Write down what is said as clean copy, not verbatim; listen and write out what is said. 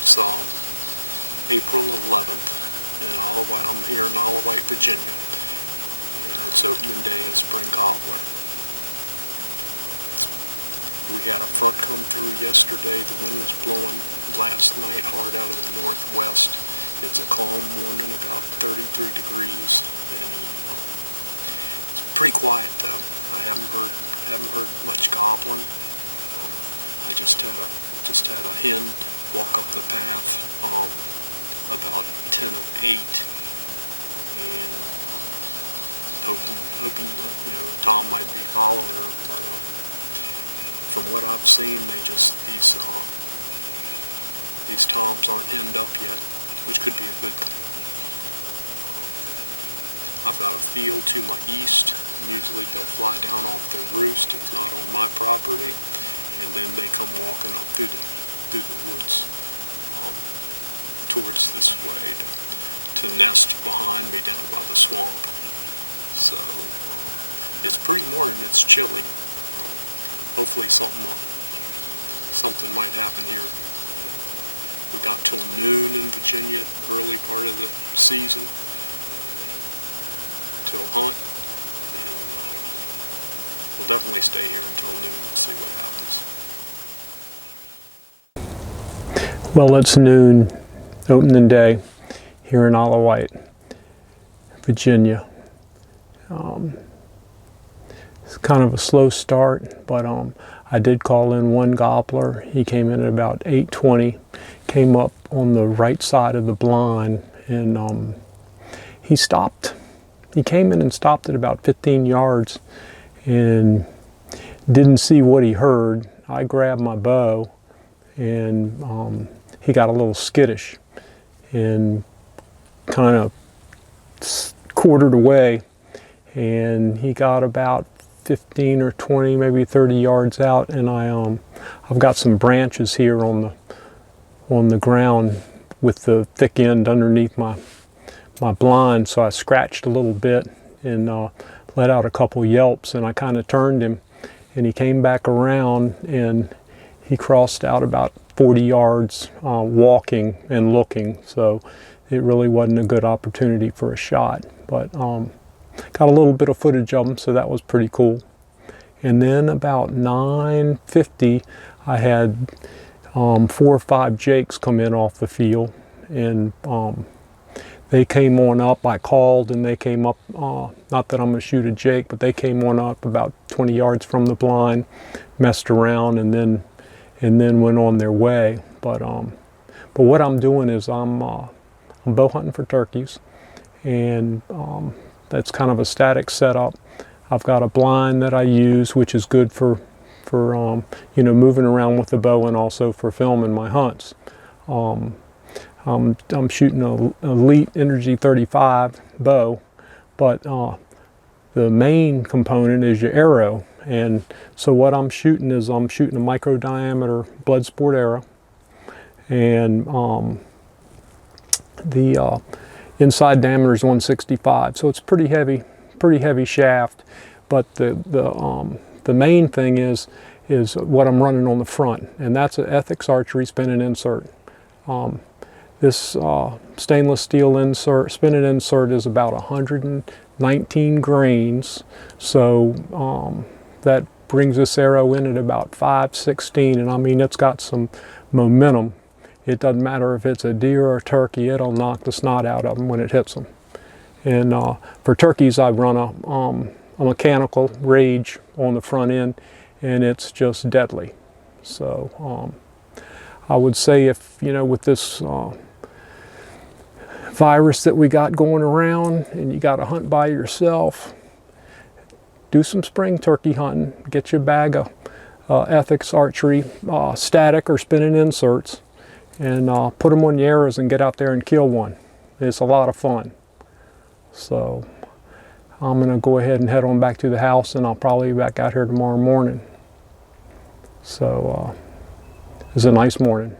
It's April 11th, and I'm here in White, Virginia, and it's opening day of Spring Gobbler. We had a front come through yesterday. The wind was blowing last night hard out of the northwest. It's a calm morning, about 33 degrees, and it's pretty quiet though. I haven't heard much gobbling. I just had a hen walk up the path about 10 of 8, and hoping that, the tom might be following her, but from what I've seen, these toms aren't henned up yet, which could be a good thing. I've got a field to my east, and usually they'll fly down off their roost. It's not on my property, and then they come walking up through the woods towards this way to nest behind me down by the swamp. So it's pretty morning. It's chilly. Hopefully something might happen here. We got till noon in Virginia, early part of the season, till hunt, and we'll definitely stay here until noon and see what happens. Well, it's noon, opening day, here in White, Virginia. It's kind of a slow start, but I did call in one gobbler. He came in at about 8:20, came up on the right side of the blind, and he stopped. He came in and stopped at about 15 yards and didn't see what he heard. I grabbed my bow, and he got a little skittish and kind of quartered away, and he got about 15 or 20, maybe 30 yards out, and I've got some branches here on the ground with the thick end underneath my blind, so I scratched a little bit and let out a couple yelps, and I kind of turned him, and he came back around, and he crossed out about 40 yards walking and looking, so it really wasn't a good opportunity for a shot, but got a little bit of footage of him, so that was pretty cool. And then about 9:50, I had 4 or 5 jakes come in off the field, and they came on up. I called, and they came up, not that I'm going to shoot a jake, but they came on up about 20 yards from the blind, messed around, and then went on their way. But what I'm doing is I'm bow hunting for turkeys, and that's kind of a static setup. I've got a blind that I use, which is good for moving around with the bow, and also for filming my hunts. I'm shooting a Elite Energy 35 bow, but the main component is your arrow. And so what I'm shooting is I'm shooting a micro diameter blood sport arrow, and the inside diameter is 165, so it's pretty heavy shaft. But the main thing is what I'm running on the front, and that's an Ethics Archery spinning insert. This stainless steel spinning insert is about 119 grains, so that brings this arrow in at about 5/16, and I mean, it's got some momentum. It doesn't matter if it's a deer or a turkey, it'll knock the snot out of them when it hits them. And for turkeys, I run a mechanical Rage on the front end, and it's just deadly. So I would say, if with this virus that we got going around, and you got to hunt by yourself, do some spring turkey hunting. Get you a bag of Ethics Archery static or spinning inserts, and put them on your arrows and get out there and kill one. It's a lot of fun. So I'm going to go ahead and head on back to the house, and I'll probably be back out here tomorrow morning. So it's a nice morning.